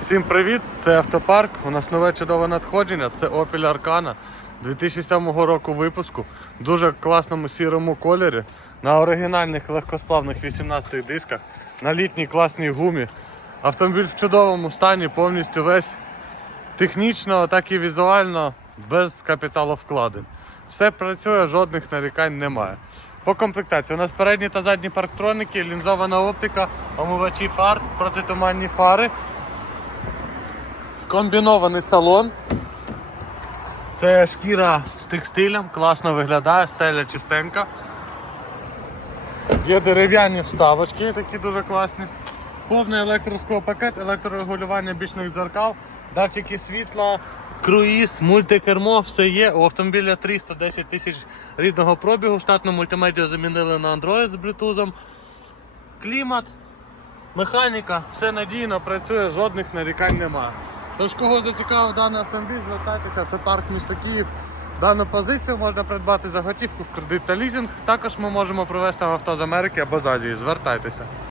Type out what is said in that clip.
Всім привіт! Це автопарк. У нас нове чудове надходження. Це Opel Arcana 2007 року випуску. Дуже класному сірому кольорі. На оригінальних легкосплавних 18 дисках, на літній класній гумі. Автомобіль в чудовому стані, повністю весь технічно, так і візуально, без капіталовкладень. Все працює, жодних нарікань немає. По комплектації у нас передні та задні парктроники, лінзована оптика, омивачі фар, протитуманні фари. Комбінований салон. Це шкіра з текстилем, класно виглядає, стеля чистенька. Є дерев'яні вставочки, такі дуже класні. Повний електросклопакет, електрорегулювання бічних дзеркал, датчики світла, круїз, мультикермо, все є. У автомобіля 310 тисяч рідного пробігу. Штатну мультимедіа замінили на Android з Bluetooth. Клімат, механіка, все надійно працює, жодних нарікань немає. Тож, кого зацікавив даний автомобіль, звертайтеся автопарк місто Київ. Дану позицію можна придбати за готівку в кредит та лізинг. Також ми можемо привезти авто з Америки або з Азії. Звертайтеся.